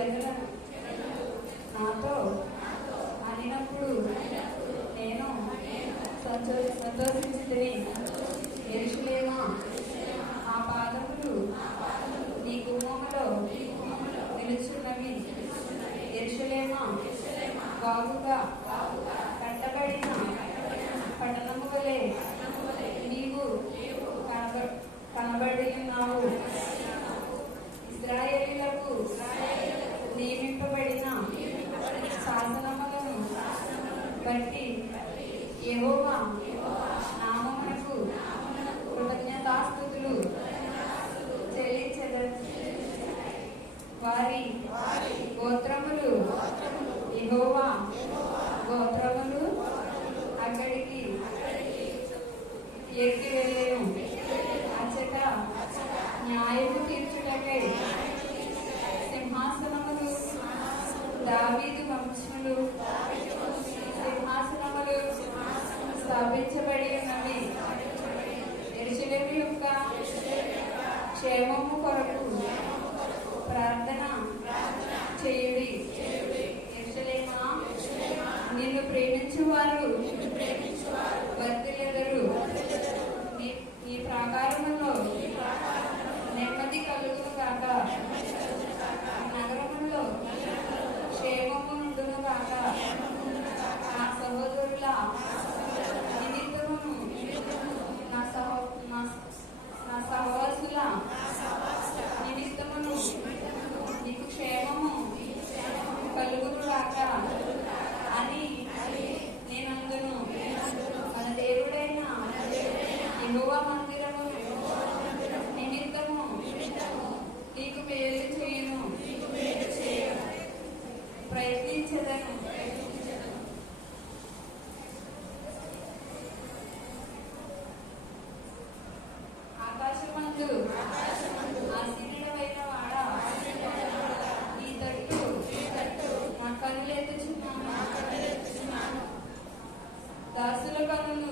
జనులను నాతో అనినప్పుడు నేను సంతో సంతోషించుకుని ఎరుషులేమా ఆ పాదములు నీ గుమ్మములో నిలుచున్నవి. ఎరుషులేమా బాగుగా కట్టబడిన పట్టణము వలె బట్టి యెహోవా నామమునకు కృతజ్ఞతాస్థుతులు చెల్లించద వారి గోత్రములు యెహోవా గోత్రములు అక్కడికి ఎక్కి వెళ్ళేను. అచ్చట న్యాయము తీర్చుటకై సింహాసనములు దావీదు వంశములు సాధించబడి ఉన్నది ఎరుసలేము యొక్క క్షేమము కొరకు ప్రార్థన చేయుడి. ఎరుసలేమా నిన్ను ప్రేమించే ప్రేమించువారు ప్రయత్నించదను ప్రయత్నించదను ఆకాశమందు ఆశీనుడమైన వాడా ఈ తట్టు నా కన్నులు ఎత్తుచున్నాను దాసుల కన్నులు